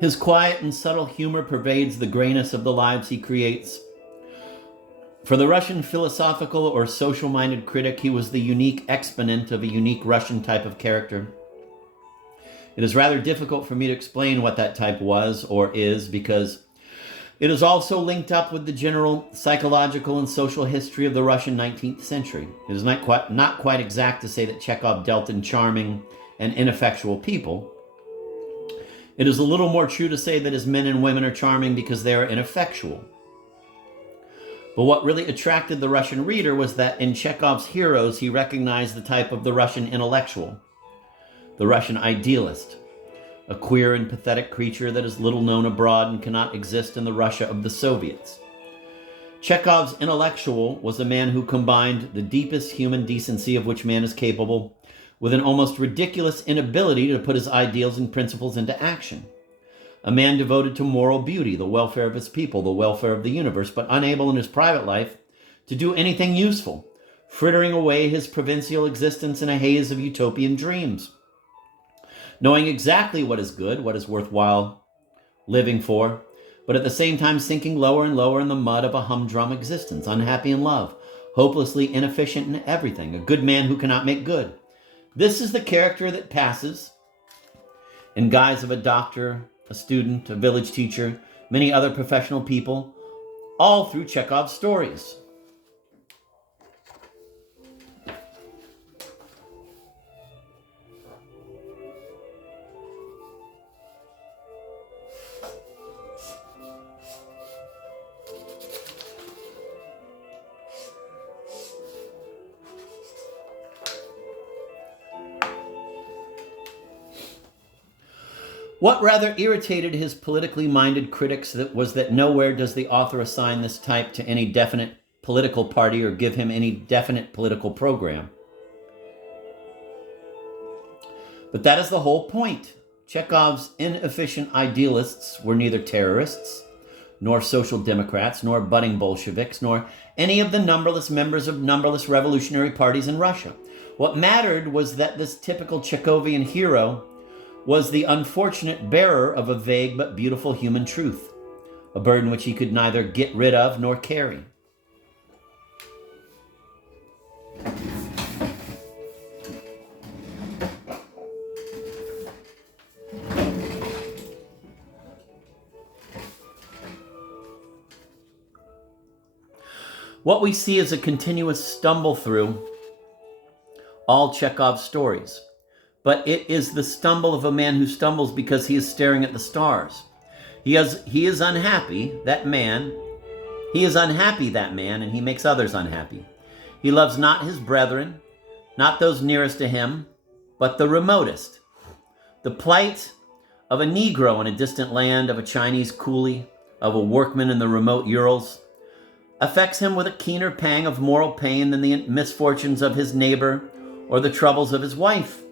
His quiet and subtle humor pervades the grayness of the lives he creates. For the Russian philosophical or social-minded critic, he was the unique exponent of a unique Russian type of character. It is rather difficult for me to explain what that type was or is, because it is also linked up with the general psychological and social history of the Russian 19th century. It is not quite exact to say that Chekhov dealt in charming and ineffectual people. It is a little more true to say that his men and women are charming because they are ineffectual. But what really attracted the Russian reader was that in Chekhov's heroes, he recognized the type of the Russian intellectual, the Russian idealist, a queer and pathetic creature that is little known abroad and cannot exist in the Russia of the Soviets. Chekhov's intellectual was a man who combined the deepest human decency of which man is capable with an almost ridiculous inability to put his ideals and principles into action. A man devoted to moral beauty, the welfare of his people, the welfare of the universe, but unable in his private life to do anything useful, frittering away his provincial existence in a haze of utopian dreams. Knowing exactly what is good, what is worthwhile living for, but at the same time sinking lower and lower in the mud of a humdrum existence, unhappy in love, hopelessly inefficient in everything, a good man who cannot make good. This is the character that passes in guise of a doctor, a student, a village teacher, many other professional people, all through Chekhov's stories. What rather irritated his politically minded critics was that nowhere does the author assign this type to any definite political party or give him any definite political program. But that is the whole point. Chekhov's inefficient idealists were neither terrorists, nor social democrats, nor budding Bolsheviks, nor any of the numberless members of numberless revolutionary parties in Russia. What mattered was that this typical Chekhovian hero was the unfortunate bearer of a vague but beautiful human truth, a burden which he could neither get rid of nor carry. What we see is a continuous stumble through all Chekhov's stories. But it is the stumble of a man who stumbles because he is staring at the stars. He is unhappy, that man. He is unhappy, that man, and he makes others unhappy. He loves not his brethren, not those nearest to him, but the remotest. The plight of a Negro in a distant land, of a Chinese coolie, of a workman in the remote Urals, affects him with a keener pang of moral pain than the misfortunes of his neighbor or the troubles of his wife.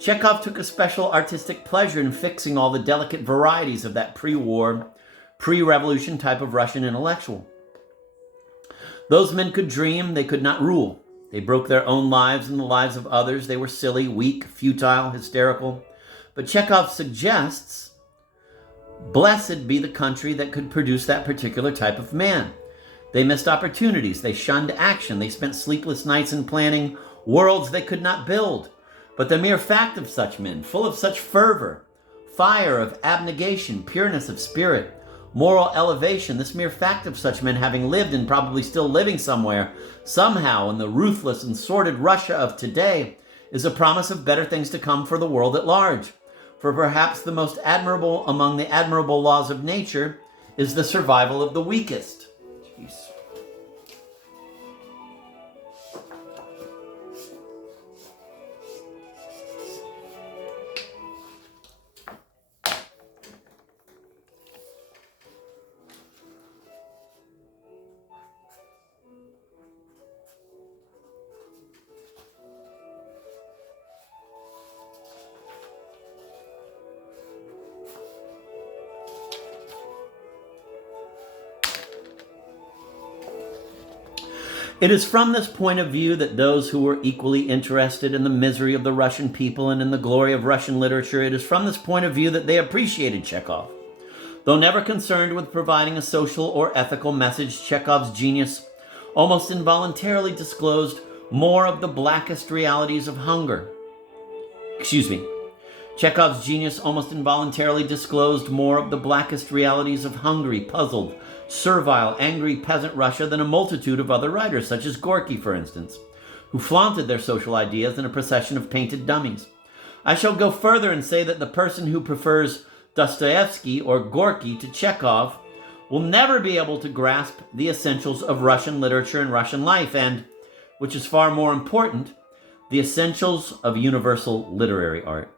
Chekhov took a special artistic pleasure in fixing all the delicate varieties of that pre-war, pre-revolution type of Russian intellectual. Those men could dream, they could not rule. They broke their own lives and the lives of others. They were silly, weak, futile, hysterical. But Chekhov suggests, blessed be the country that could produce that particular type of man. They missed opportunities. They shunned action. They spent sleepless nights in planning worlds they could not build. But the mere fact of such men, full of such fervor, fire of abnegation, pureness of spirit, moral elevation, this mere fact of such men having lived and probably still living somewhere, somehow in the ruthless and sordid Russia of today, is a promise of better things to come for the world at large. For perhaps the most admirable among the admirable laws of nature is the survival of the weakest. Jeez. It is from this point of view that those who were equally interested in the misery of the Russian people and in the glory of Russian literature, it is from this point of view that they appreciated Chekhov. Though never concerned with providing a social or ethical message, Chekhov's genius almost involuntarily disclosed more of the blackest realities of hunger. Chekhov's genius almost involuntarily disclosed more of the blackest realities of hungry, puzzled, servile, angry peasant Russia than a multitude of other writers, such as Gorky, for instance, who flaunted their social ideas in a procession of painted dummies. I shall go further and say that the person who prefers Dostoevsky or Gorky to Chekhov will never be able to grasp the essentials of Russian literature and Russian life, and, which is far more important, the essentials of universal literary art.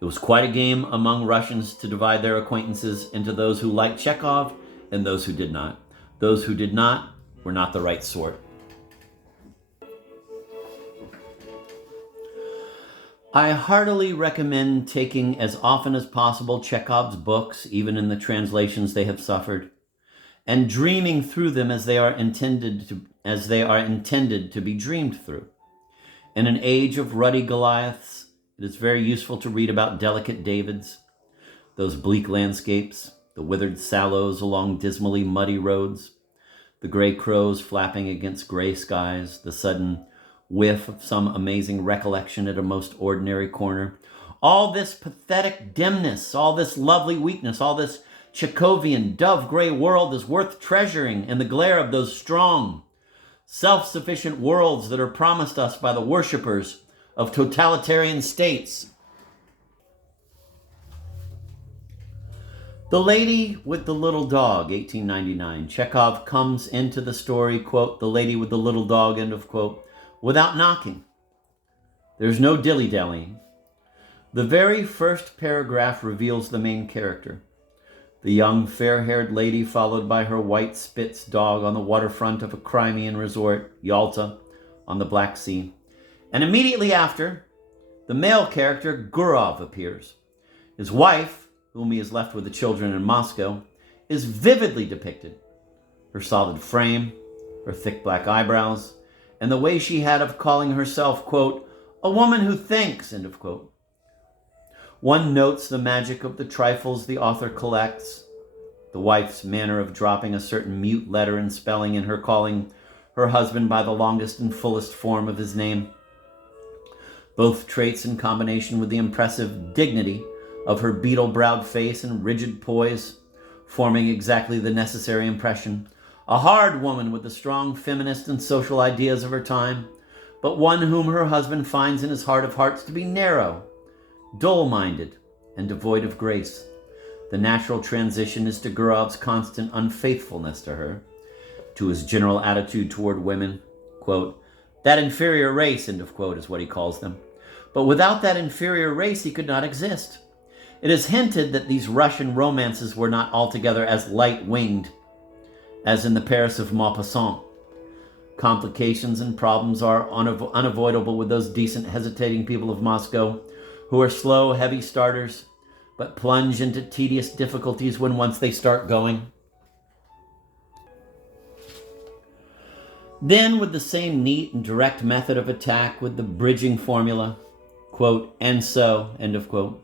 It was quite a game among Russians to divide their acquaintances into those who liked Chekhov and those who did not. Those who did not were not the right sort. I heartily recommend taking as often as possible Chekhov's books, even in the translations they have suffered, and dreaming through them as they are intended to be dreamed through. In an age of ruddy Goliaths, it is very useful to read about delicate Davids, those bleak landscapes, the withered sallows along dismally muddy roads, the gray crows flapping against gray skies, the sudden whiff of some amazing recollection at a most ordinary corner. All this pathetic dimness, all this lovely weakness, all this Chekhovian dove-gray world is worth treasuring in the glare of those strong, self-sufficient worlds that are promised us by the worshippers of totalitarian states. The Lady with the Little Dog, 1899. Chekhov comes into the story, quote, "The Lady with the Little Dog," end of quote, without knocking. There's no dilly-dallying. The very first paragraph reveals the main character, the young fair-haired lady followed by her white Spitz dog on the waterfront of a Crimean resort, Yalta, on the Black Sea. And immediately after, the male character, Gurov, appears. His wife, whom he has left with the children in Moscow, is vividly depicted. Her solid frame, her thick black eyebrows, and the way she had of calling herself, quote, "a woman who thinks," end of quote. One notes the magic of the trifles the author collects, the wife's manner of dropping a certain mute letter in spelling and her calling her husband by the longest and fullest form of his name. Both traits in combination with the impressive dignity of her beetle-browed face and rigid poise, forming exactly the necessary impression. A hard woman with the strong feminist and social ideas of her time, but one whom her husband finds in his heart of hearts to be narrow, dull-minded, and devoid of grace. The natural transition is to Gurov's constant unfaithfulness to her, to his general attitude toward women, quote, "that inferior race," end of quote, is what he calls them. But without that inferior race, he could not exist. It is hinted that these Russian romances were not altogether as light-winged as in the Paris of Maupassant. Complications and problems are unavoidable with those decent, hesitating people of Moscow, who are slow, heavy starters, but plunge into tedious difficulties when once they start going. Then, with the same neat and direct method of attack, with the bridging formula, quote, "and so," end of quote,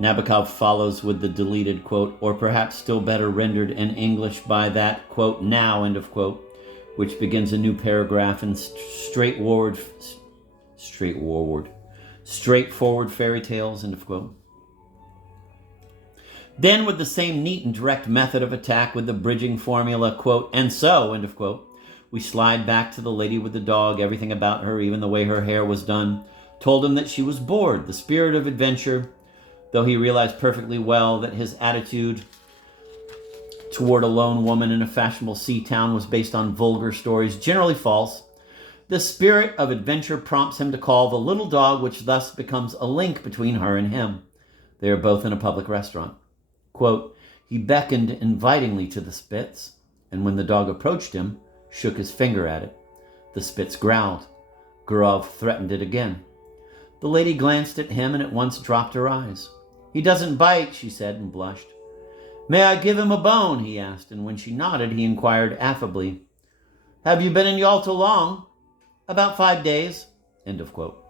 Nabokov follows with the deleted quote, or perhaps still better rendered in English by that, quote, "now," end of quote, which begins a new paragraph in straightforward fairy tales, end of quote. Then, with the same neat and direct method of attack with the bridging formula, quote, "and so," end of quote, we slide back to the lady with the dog. Everything about her, even the way her hair was done, told him that she was bored. The spirit of adventure, though he realized perfectly well that his attitude toward a lone woman in a fashionable sea town was based on vulgar stories, generally false, the spirit of adventure prompts him to call the little dog, which thus becomes a link between her and him. They are both in a public restaurant. Quote, "he beckoned invitingly to the Spitz, and when the dog approached him, shook his finger at it. The Spitz growled. Gurov threatened it again. The lady glanced at him and at once dropped her eyes. 'He doesn't bite,' she said, and blushed. 'May I give him a bone?' he asked, and when she nodded, he inquired affably, Have you been in Yalta long? About 5 days. End of quote.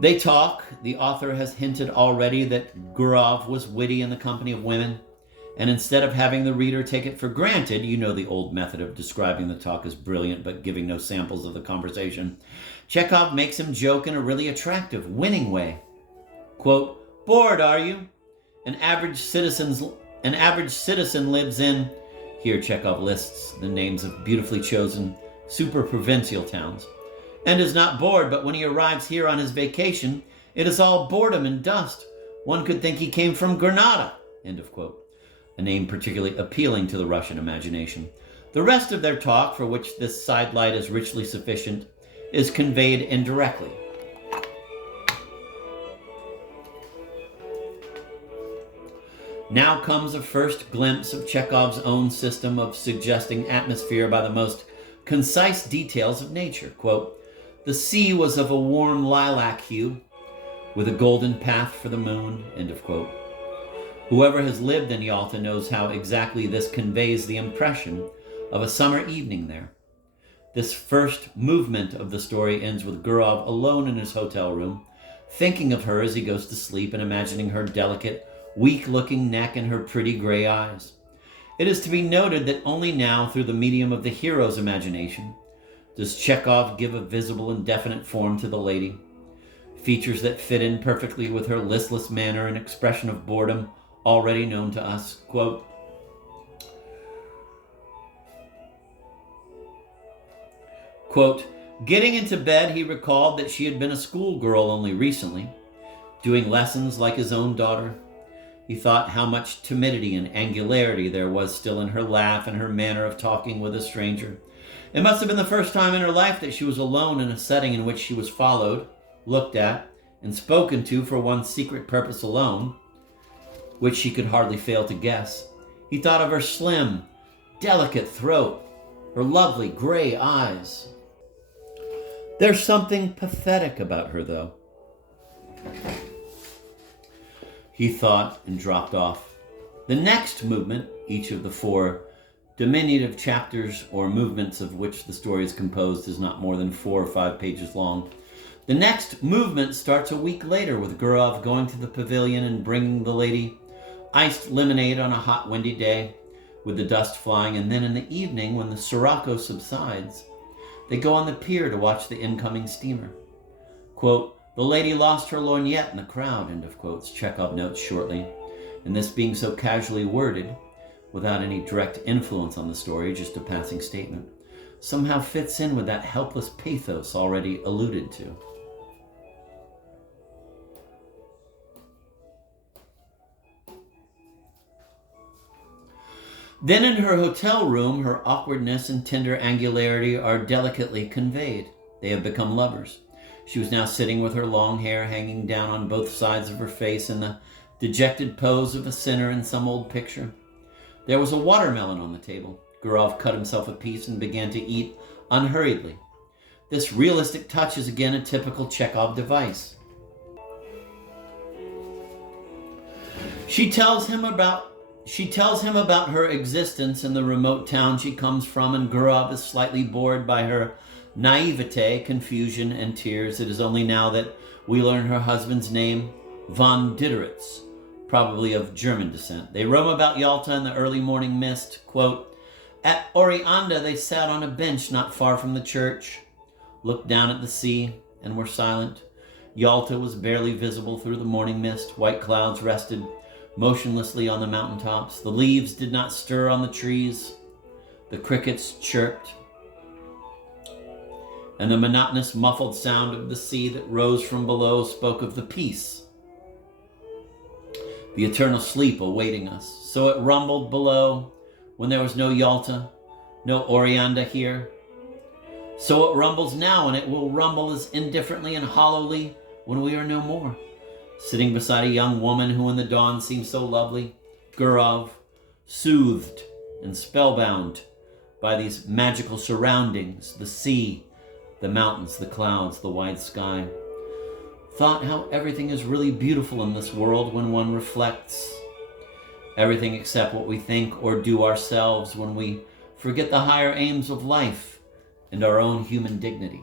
They talk. The author has hinted already that Gurov was witty in the company of women, and instead of having the reader take it for granted, you know the old method of describing the talk as brilliant but giving no samples of the conversation, Chekhov makes him joke in a really attractive, winning way. Quote, bored, are you? An average citizen lives in... Here Chekhov lists the names of beautifully chosen super-provincial towns. And is not bored, but when he arrives here on his vacation, it is all boredom and dust. One could think he came from Granada. End of quote. A name particularly appealing to the Russian imagination. The rest of their talk, for which this sidelight is richly sufficient, is conveyed indirectly. Now comes a first glimpse of Chekhov's own system of suggesting atmosphere by the most concise details of nature. Quote, the sea was of a warm lilac hue, with a golden path for the moon. End of quote. Whoever has lived in Yalta knows how exactly this conveys the impression of a summer evening there. This first movement of the story ends with Gurov alone in his hotel room, thinking of her as he goes to sleep and imagining her delicate, weak-looking neck and her pretty gray eyes. It is to be noted that only now, through the medium of the hero's imagination, does Chekhov give a visible and definite form to the lady, features that fit in perfectly with her listless manner and expression of boredom already known to us. Quote, getting into bed, he recalled that she had been a schoolgirl only recently, doing lessons like his own daughter. He thought how much timidity and angularity there was still in her laugh and her manner of talking with a stranger. It must have been the first time in her life that she was alone in a setting in which she was followed, looked at, and spoken to for one secret purpose alone, which she could hardly fail to guess. He thought of her slim, delicate throat, her lovely gray eyes. There's something pathetic about her, though, he thought, and dropped off. The next movement, each of the 4 diminutive chapters or movements of which the story is composed, is not more than 4 or 5 pages long. The next movement starts a week later with Gurov going to the pavilion and bringing the lady iced lemonade on a hot, windy day with the dust flying, and then in the evening, when the sirocco subsides, they go on the pier to watch the incoming steamer. Quote, the lady lost her lorgnette in the crowd, end of quotes, Chekhov notes shortly, and this being so casually worded, without any direct influence on the story, just a passing statement, somehow fits in with that helpless pathos already alluded to. Then in her hotel room, her awkwardness and tender angularity are delicately conveyed. They have become lovers. She was now sitting with her long hair hanging down on both sides of her face in the dejected pose of a sinner in some old picture. There was a watermelon on the table. Gurov cut himself a piece and began to eat unhurriedly. This realistic touch is again a typical Chekhov device. She tells him about her existence in the remote town she comes from, and Gurov is slightly bored by her naivete, confusion, and tears. It is only now that we learn her husband's name, von Dideritz, probably of German descent. They roam about Yalta in the early morning mist. Quote, at Oreanda they sat on a bench not far from the church, looked down at the sea, and were silent. Yalta was barely visible through the morning mist. White clouds rested motionlessly on the mountaintops. The leaves did not stir on the trees. The crickets chirped, and the monotonous muffled sound of the sea that rose from below spoke of the peace, the eternal sleep awaiting us. So it rumbled below when there was no Yalta, no Oreanda here. So it rumbles now, and it will rumble as indifferently and hollowly when we are no more. Sitting beside a young woman who in the dawn seemed so lovely, Gurov, soothed and spellbound by these magical surroundings, the sea, the mountains, the clouds, the wide sky. thought how everything is really beautiful in this world when one reflects. Everything except what we think or do ourselves when we forget the higher aims of life and our own human dignity.